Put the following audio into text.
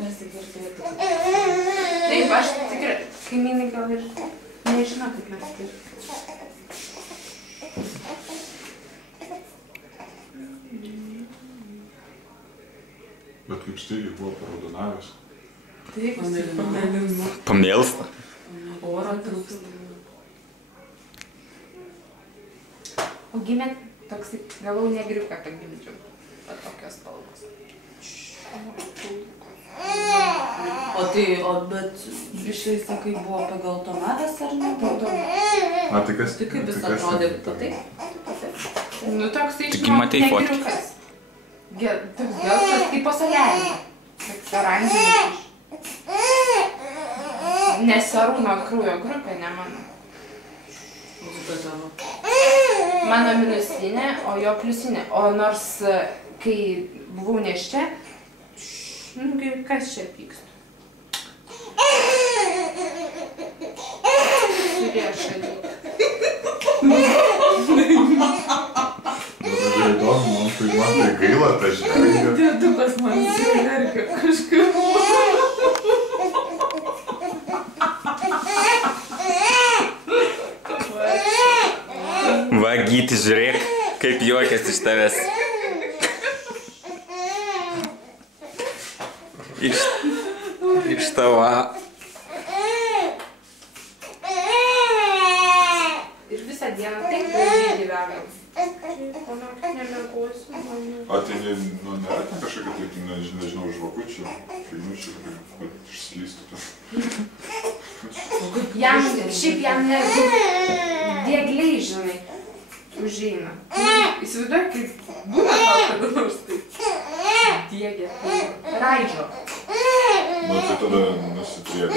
nesigirdėtų. Taip, aš tikrai, kaimynai gal ir nežino, kaip mes taip. Bet kaip staigiai buvo paraudonavęs. Taip, pamelino. Pamėlsta. Oro trūksta. O gimė toks, gavau negriuką, kad gimdžiau. Bet tokios spalvos. Bet bišai, sakai, buvo pagal tonadas ar ne? A, tai kas? Tai kaip vis atrodė? Nu, toks tai Tik matei fotkę. negriukas. Toks gelsvas kaip pasalelė. Toks oranžinis. Nes Arūno kraujo grupė, ne mano. Mano minusinė, o jo pliusinė. O nors, kai buvau neščia, nu, kas čia pykstų? Turėjo šalyt. Labai įdomu, man tai gaila tą žvelgia. Dėdukas man sinergia kažkaip. Va, Gyti, žiūrėk, kaip juokiasi iš tavęs. Iš tavo. Ir visą dieną taip gražiai gyvenam. O naktį nemegosiu. A, tai nėra ten kažkokia, tai nežinau, žvakučių, kainučių, kad išslystų ten. Šiaip jam diegliai, žinai, užeina. Įsivaizduoju, kaip būna tau kada nors taip. Diegia. Raidžio. Nu, tai tada nusitriedė.